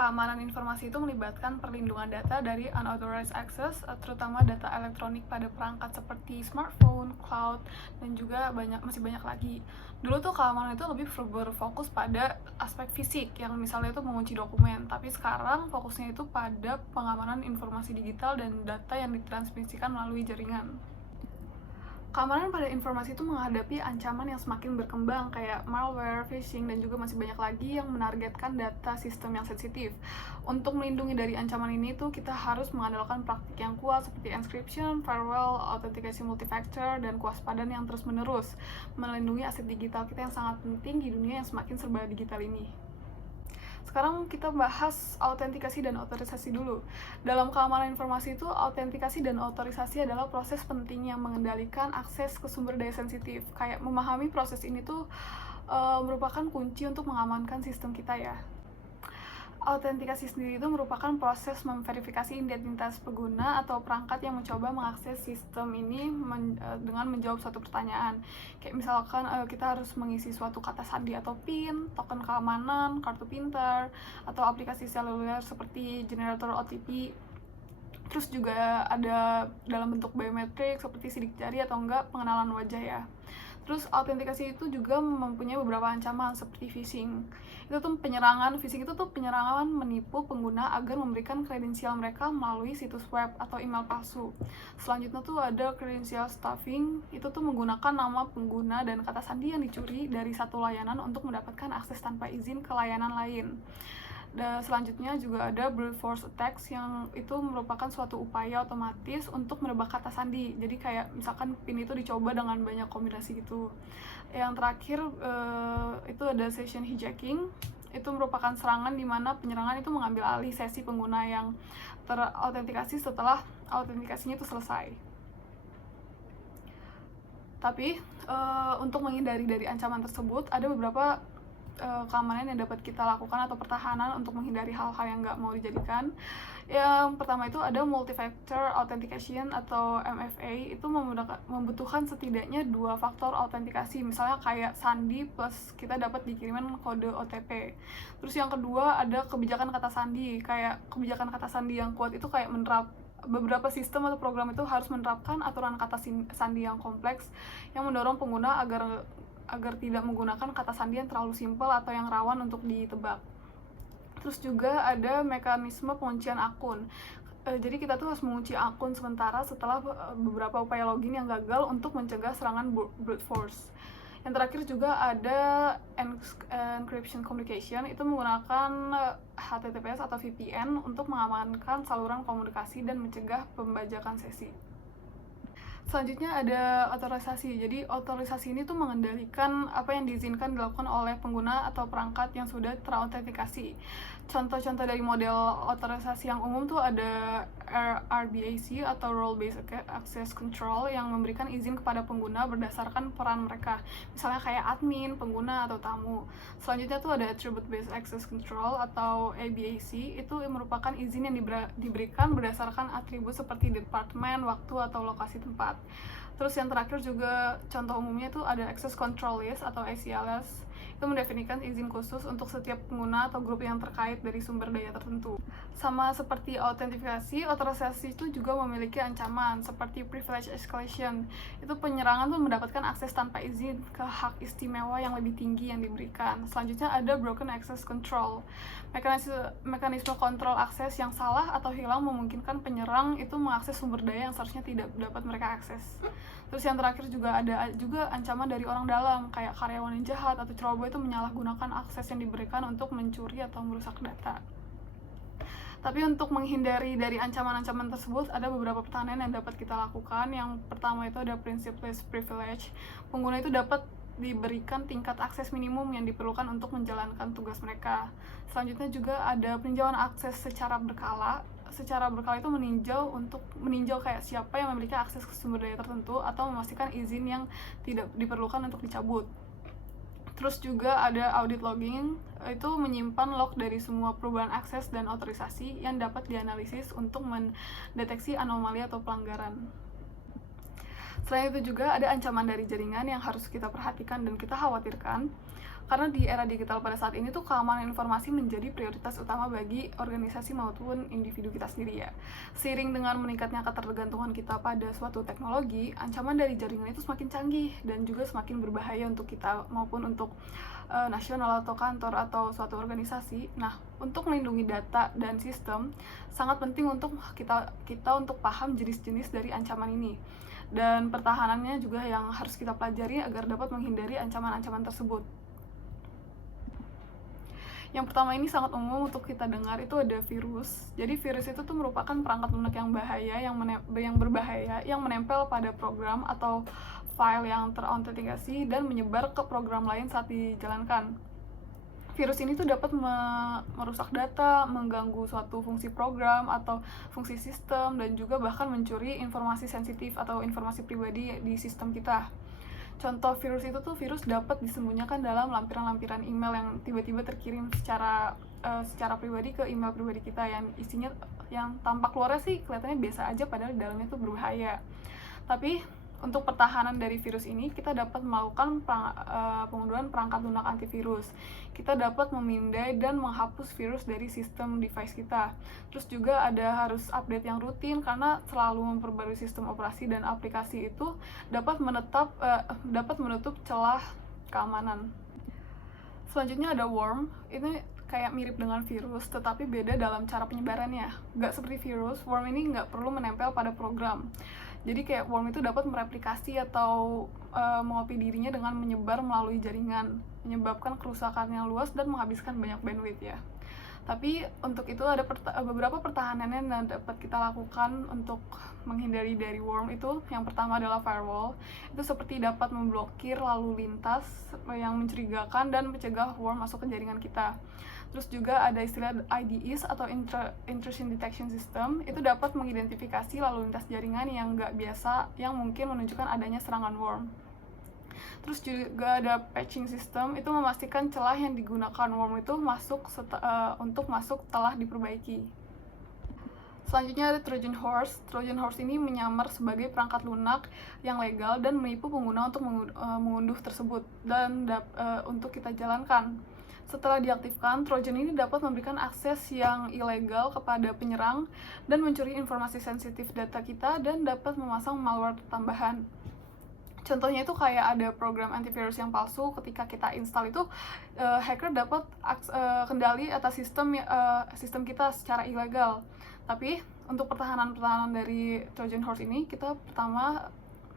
keamanan informasi itu melibatkan perlindungan data dari unauthorized access, terutama data elektronik pada perangkat seperti smartphone, cloud, dan juga masih banyak lagi. Dulu tuh keamanan itu lebih berfokus pada aspek fisik, yang misalnya itu mengunci dokumen, tapi sekarang fokusnya itu pada pengamanan informasi digital dan data yang ditransmisikan melalui jaringan. Keamanan pada informasi itu menghadapi ancaman yang semakin berkembang kayak malware, phishing, dan juga masih banyak lagi yang menargetkan data sistem yang sensitif. Untuk melindungi dari ancaman ini tuh kita harus mengandalkan praktik yang kuat seperti encryption, firewall, autentikasi multifactor, dan kewaspadaan yang terus-menerus melindungi aset digital kita yang sangat penting di dunia yang semakin serba digital ini. Sekarang kita bahas autentikasi dan otorisasi dulu. Dalam keamanan informasi itu, autentikasi dan otorisasi adalah proses penting yang mengendalikan akses ke sumber daya sensitif. Kayak memahami proses ini tuh merupakan kunci untuk mengamankan sistem kita ya. Autentikasi sendiri itu merupakan proses memverifikasi identitas pengguna atau perangkat yang mencoba mengakses sistem ini dengan menjawab suatu pertanyaan. Kayak misalkan kita harus mengisi suatu kata sandi atau PIN, token keamanan, kartu pintar, atau aplikasi seluler seperti generator OTP. Terus juga ada dalam bentuk biometrik seperti sidik jari atau enggak pengenalan wajah ya. Terus autentikasi itu juga mempunyai beberapa ancaman seperti phishing. Phishing itu tuh penyerangan menipu pengguna agar memberikan kredensial mereka melalui situs web atau email palsu. Selanjutnya tuh ada credential stuffing, itu tuh menggunakan nama pengguna dan kata sandi yang dicuri dari satu layanan untuk mendapatkan akses tanpa izin ke layanan lain. Dan selanjutnya juga ada brute force attacks, yang itu merupakan suatu upaya otomatis untuk menebak kata sandi. Jadi kayak misalkan PIN itu dicoba dengan banyak kombinasi gitu. Yang terakhir itu ada session hijacking. Itu merupakan serangan di mana penyerangan itu mengambil alih sesi pengguna yang terautentikasi setelah autentikasinya itu selesai. Tapi untuk menghindari dari ancaman tersebut, ada beberapa keamanan yang dapat kita lakukan atau pertahanan untuk menghindari hal-hal yang nggak mau dijadikan. Yang pertama itu ada multi-factor authentication atau MFA. Itu membutuhkan setidaknya 2 faktor autentikasi, misalnya kayak sandi plus kita dapat dikiriman kode OTP. Terus yang kedua ada kebijakan kata sandi. Kayak kebijakan kata sandi yang kuat itu kayak beberapa sistem atau program itu harus menerapkan aturan kata sandi yang kompleks yang mendorong pengguna agar tidak menggunakan kata sandi yang terlalu simpel atau yang rawan untuk ditebak. Terus juga ada mekanisme penguncian akun. Jadi kita tuh harus mengunci akun sementara setelah beberapa upaya login yang gagal untuk mencegah serangan brute force. Yang terakhir juga ada encryption communication, itu menggunakan HTTPS atau VPN untuk mengamankan saluran komunikasi dan mencegah pembajakan sesi. Selanjutnya ada otorisasi. Jadi otorisasi ini tuh mengendalikan apa yang diizinkan dilakukan oleh pengguna atau perangkat yang sudah terautentikasi. Contoh-contoh dari model otorisasi yang umum tuh ada RBAC atau Role Based Access Control, yang memberikan izin kepada pengguna berdasarkan peran mereka. Misalnya kayak admin, pengguna, atau tamu. Selanjutnya tuh ada Attribute Based Access Control atau ABAC. Itu merupakan izin yang diberikan berdasarkan atribut seperti departemen, waktu, atau lokasi tempat. Terus yang terakhir juga contoh umumnya itu ada Access Control List atau ACLS. Itu mendefinisikan izin khusus untuk setiap pengguna atau grup yang terkait dari sumber daya tertentu. Sama seperti autentifikasi, otorisasi itu juga memiliki ancaman seperti privilege escalation. Itu penyerangan tuh mendapatkan akses tanpa izin ke hak istimewa yang lebih tinggi yang diberikan. Selanjutnya ada broken access control. Mekanisme kontrol akses yang salah atau hilang memungkinkan penyerang itu mengakses sumber daya yang seharusnya tidak dapat mereka akses. Terus yang terakhir juga ada ancaman dari orang dalam, kayak karyawan yang jahat atau ceroboh itu menyalahgunakan akses yang diberikan untuk mencuri atau merusak data. Tapi untuk menghindari dari ancaman-ancaman tersebut, ada beberapa pertahanan yang dapat kita lakukan. Yang pertama itu ada principles privilege. Pengguna itu dapat diberikan tingkat akses minimum yang diperlukan untuk menjalankan tugas mereka. Selanjutnya juga ada peninjauan akses secara berkala. Secara berkala itu meninjau kayak siapa yang memiliki akses ke sumber daya tertentu atau memastikan izin yang tidak diperlukan untuk dicabut. Terus juga ada audit logging, itu menyimpan log dari semua perubahan akses dan otorisasi yang dapat dianalisis untuk mendeteksi anomali atau pelanggaran. Selain itu juga ada ancaman dari jaringan yang harus kita perhatikan dan kita khawatirkan. Karena di era digital pada saat ini tuh keamanan informasi menjadi prioritas utama bagi organisasi maupun individu kita sendiri ya. Seiring dengan meningkatnya ketergantungan kita pada suatu teknologi, ancaman dari jaringan itu semakin canggih dan juga semakin berbahaya untuk kita maupun untuk nasional atau kantor atau suatu organisasi. Nah, untuk melindungi data dan sistem sangat penting untuk kita untuk paham jenis-jenis dari ancaman ini. Dan pertahanannya juga yang harus kita pelajari agar dapat menghindari ancaman-ancaman tersebut. Yang pertama ini sangat umum untuk kita dengar, itu ada virus. Jadi virus itu tuh merupakan perangkat lunak yang bahaya, yang berbahaya, yang menempel pada program atau file yang terautentikasi dan menyebar ke program lain saat dijalankan. Virus ini tuh dapat merusak data, mengganggu suatu fungsi program atau fungsi sistem, dan juga bahkan mencuri informasi sensitif atau informasi pribadi di sistem kita. Contoh virus itu tuh virus dapat disembunyikan dalam lampiran-lampiran email yang tiba-tiba terkirim secara pribadi ke email pribadi kita, yang isinya yang tampak luarnya sih kelihatannya biasa aja padahal di dalamnya tuh berbahaya. Tapi untuk pertahanan dari virus ini, kita dapat melakukan pengunduhan perangkat lunak antivirus. Kita dapat memindai dan menghapus virus dari sistem device kita. Terus juga harus update yang rutin, karena selalu memperbarui sistem operasi dan aplikasi itu dapat menutup celah keamanan. Selanjutnya ada worm. Ini kayak mirip dengan virus, tetapi beda dalam cara penyebarannya. Nggak seperti virus, worm ini nggak perlu menempel pada program. Jadi kayak worm itu dapat mereplikasi atau mengopi dirinya dengan menyebar melalui jaringan, menyebabkan kerusakan yang luas dan menghabiskan banyak bandwidth ya. Tapi untuk itu ada beberapa pertahanan yang dapat kita lakukan untuk menghindari dari worm itu. Yang pertama adalah firewall. Itu seperti dapat memblokir lalu lintas yang mencurigakan dan mencegah worm masuk ke jaringan kita. Terus juga ada istilah IDS atau Intrusion Detection System. Itu dapat mengidentifikasi lalu lintas jaringan yang nggak biasa, yang mungkin menunjukkan adanya serangan worm. Terus juga ada patching system, itu memastikan celah yang digunakan worm itu untuk masuk telah diperbaiki. Selanjutnya ada Trojan Horse. Trojan Horse ini menyamar sebagai perangkat lunak yang legal dan menipu pengguna untuk mengunduh tersebut dan untuk kita jalankan. Setelah diaktifkan, Trojan ini dapat memberikan akses yang ilegal kepada penyerang dan mencuri informasi sensitif data kita dan dapat memasang malware tambahan. Contohnya itu kayak ada program antivirus yang palsu. Ketika kita install itu, hacker dapat kendali atas sistem kita secara ilegal. Tapi untuk pertahanan dari Trojan Horse ini, kita pertama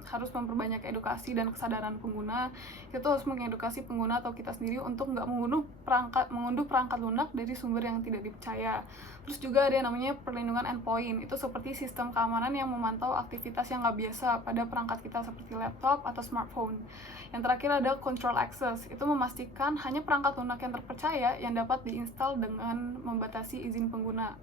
harus memperbanyak edukasi dan kesadaran pengguna. Kita harus mengedukasi pengguna atau kita sendiri untuk nggak mengunduh perangkat lunak dari sumber yang tidak dipercaya. Terus juga ada yang namanya perlindungan endpoint. Itu seperti sistem keamanan yang memantau aktivitas yang nggak biasa pada perangkat kita seperti laptop atau smartphone. Yang terakhir ada control access. Itu memastikan hanya perangkat lunak yang terpercaya yang dapat diinstal dengan membatasi izin pengguna.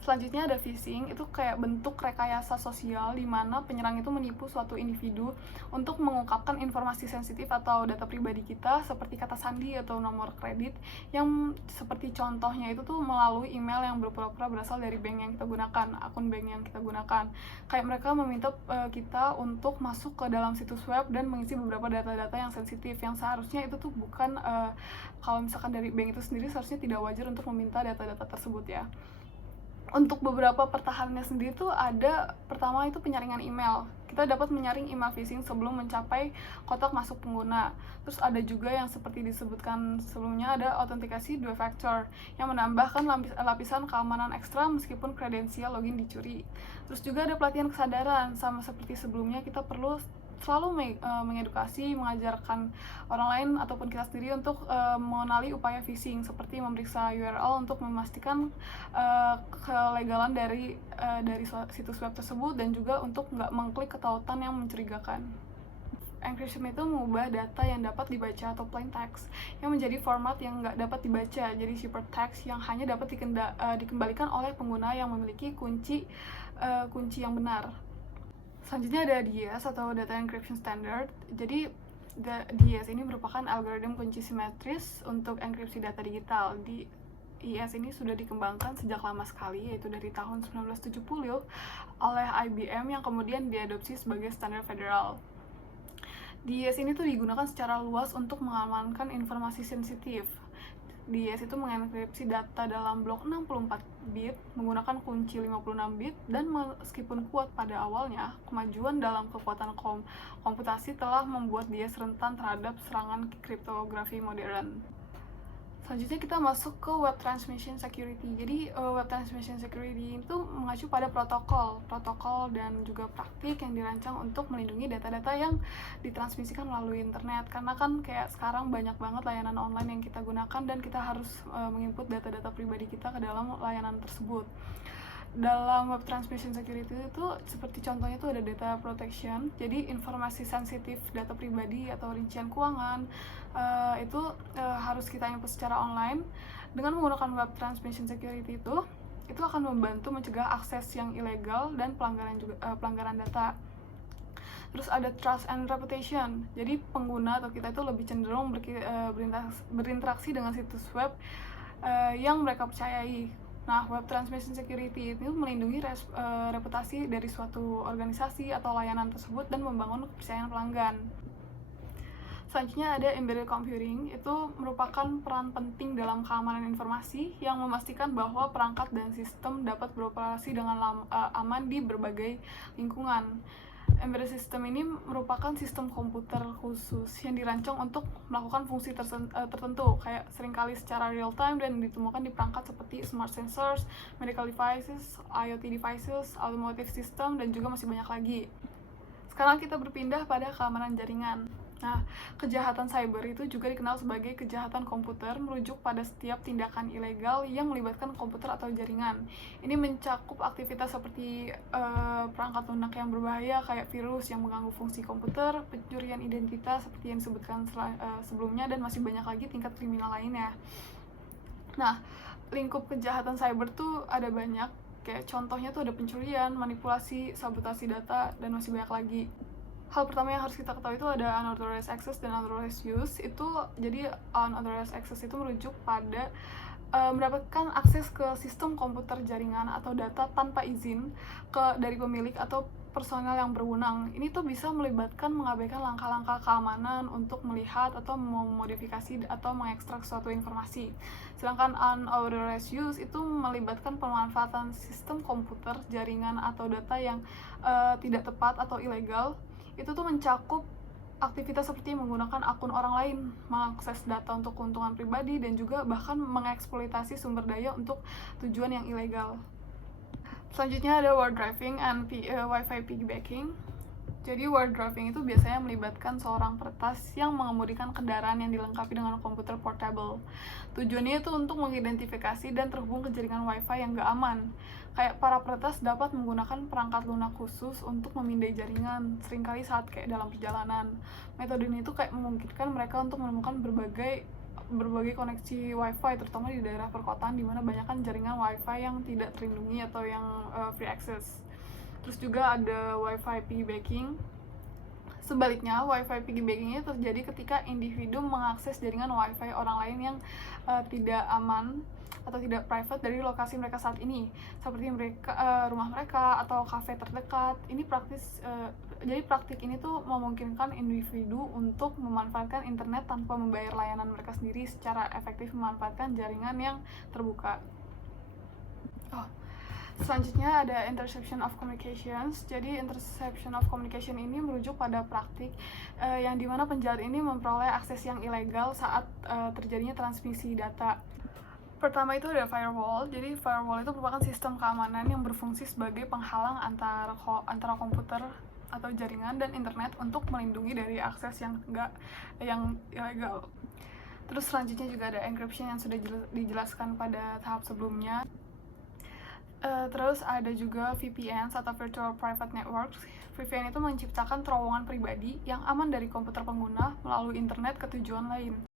Selanjutnya ada phishing. Itu kayak bentuk rekayasa sosial di mana penyerang itu menipu suatu individu untuk mengungkapkan informasi sensitif atau data pribadi kita seperti kata sandi atau nomor kredit, yang seperti contohnya itu tuh melalui email yang berpura-pura berasal dari bank yang kita gunakan, akun bank yang kita gunakan. Kayak mereka meminta kita untuk masuk ke dalam situs web dan mengisi beberapa data-data yang sensitif, yang seharusnya itu tuh bukan, kalau misalkan dari bank itu sendiri seharusnya tidak wajar untuk meminta data-data tersebut ya. Untuk beberapa pertahanannya sendiri tuh ada, pertama itu penyaringan email. Kita dapat menyaring email phishing sebelum mencapai kotak masuk pengguna. Terus ada juga yang seperti disebutkan sebelumnya, ada autentikasi 2 factor yang menambahkan lapisan keamanan ekstra meskipun kredensial login dicuri. Terus juga ada pelatihan kesadaran, sama seperti sebelumnya kita perlu selalu mengedukasi, mengajarkan orang lain ataupun kita sendiri untuk mengenali upaya phishing, seperti memeriksa URL untuk memastikan kelegalan dari situs web tersebut, dan juga untuk nggak mengklik ke tautan yang mencurigakan. Encryption itu mengubah data yang dapat dibaca atau plain text yang menjadi format yang nggak dapat dibaca, jadi ciphertext yang hanya dapat dikembalikan oleh pengguna yang memiliki kunci yang benar. Selanjutnya ada DES atau Data Encryption Standard. Jadi DES ini merupakan algoritma kunci simetris untuk enkripsi data digital. DES ini sudah dikembangkan sejak lama sekali, yaitu dari tahun 1970 oleh IBM, yang kemudian diadopsi sebagai standar federal. DIS ini tuh digunakan secara luas untuk mengamankan informasi sensitif. DIS itu mengenkripsi data dalam blok 64 bit menggunakan kunci 56 bit, dan meskipun kuat pada awalnya, kemajuan dalam kekuatan komputasi telah membuat DIS rentan terhadap serangan kriptografi modern. Selanjutnya kita masuk ke Web Transmission Security. Jadi Web Transmission Security itu mengacu pada protokol dan juga praktik yang dirancang untuk melindungi data-data yang ditransmisikan melalui internet. Karena kan kayak sekarang banyak banget layanan online yang kita gunakan, dan kita harus menginput data-data pribadi kita ke dalam layanan tersebut. Dalam Web Transmission Security itu seperti contohnya itu ada data protection, jadi informasi sensitif data pribadi atau rincian keuangan itu harus kita input secara online. Dengan menggunakan Web Transmission Security itu akan membantu mencegah akses yang ilegal dan pelanggaran data. Terus ada trust and reputation, jadi pengguna atau kita itu lebih cenderung berinteraksi dengan situs web yang mereka percayai. Nah, Web Transmission Security itu melindungi reputasi dari suatu organisasi atau layanan tersebut dan membangun kepercayaan pelanggan. Selanjutnya ada embedded computing, itu merupakan peran penting dalam keamanan informasi yang memastikan bahwa perangkat dan sistem dapat beroperasi dengan aman di berbagai lingkungan. Embedded system ini merupakan sistem komputer khusus yang dirancang untuk melakukan fungsi tertentu, kayak seringkali secara real time dan ditemukan di perangkat seperti smart sensors, medical devices, IoT devices, automotive system, dan juga masih banyak lagi. Sekarang kita berpindah pada keamanan jaringan. Nah, kejahatan cyber itu juga dikenal sebagai kejahatan komputer, merujuk pada setiap tindakan ilegal yang melibatkan komputer atau jaringan. Ini mencakup aktivitas seperti perangkat lunak yang berbahaya kayak virus yang mengganggu fungsi komputer, pencurian identitas seperti yang disebutkan sebelumnya, dan masih banyak lagi tingkat kriminal lainnya. Nah, lingkup kejahatan cyber tuh ada banyak, kayak contohnya tuh ada pencurian, manipulasi, sabotasi data, dan masih banyak lagi. Hal pertama yang harus kita ketahui itu ada unauthorized access dan unauthorized use. Jadi unauthorized access itu merujuk pada mendapatkan akses ke sistem komputer jaringan atau data tanpa izin dari pemilik atau personel yang berwenang. Ini tuh bisa melibatkan mengabaikan langkah-langkah keamanan untuk melihat atau memodifikasi atau mengekstrak suatu informasi. Sedangkan unauthorized use itu melibatkan pemanfaatan sistem komputer jaringan atau data yang tidak tepat atau ilegal. Itu tuh mencakup aktivitas seperti menggunakan akun orang lain, mengakses data untuk keuntungan pribadi, dan juga bahkan mengeksploitasi sumber daya untuk tujuan yang ilegal. Selanjutnya ada war driving and Wi-Fi piggybacking. Jadi war driving itu biasanya melibatkan seorang peretas yang mengemudikan kendaraan yang dilengkapi dengan komputer portable. Tujuannya itu untuk mengidentifikasi dan terhubung ke jaringan Wi-Fi yang gak aman. Kayak para peretas dapat menggunakan perangkat lunak khusus untuk memindai jaringan, seringkali saat kayak dalam perjalanan. Metode ini tuh kayak memungkinkan mereka untuk menemukan berbagai koneksi Wi-Fi, terutama di daerah perkotaan di mana banyak kan jaringan Wi-Fi yang tidak terlindungi atau yang free access. Terus juga ada Wi-Fi piggybacking. Sebaliknya, Wi-Fi piggybacking-nya terjadi ketika individu mengakses jaringan Wi-Fi orang lain yang tidak aman atau tidak private dari lokasi mereka saat ini, seperti rumah mereka atau kafe terdekat. Jadi praktik ini tuh memungkinkan individu untuk memanfaatkan internet tanpa membayar layanan mereka sendiri, secara efektif memanfaatkan jaringan yang terbuka. Selanjutnya ada interception of communications. Jadi interception of communication ini merujuk pada praktik yang dimana penjahat ini memperoleh akses yang ilegal saat terjadinya transmisi data. Pertama itu ada firewall. Jadi firewall itu merupakan sistem keamanan yang berfungsi sebagai penghalang antara komputer atau jaringan dan internet untuk melindungi dari akses yang ilegal. Terus selanjutnya juga ada encryption yang sudah dijelaskan pada tahap sebelumnya. Terus ada juga VPNs atau Virtual Private Networks. VPN itu menciptakan terowongan pribadi yang aman dari komputer pengguna melalui internet ke tujuan lain.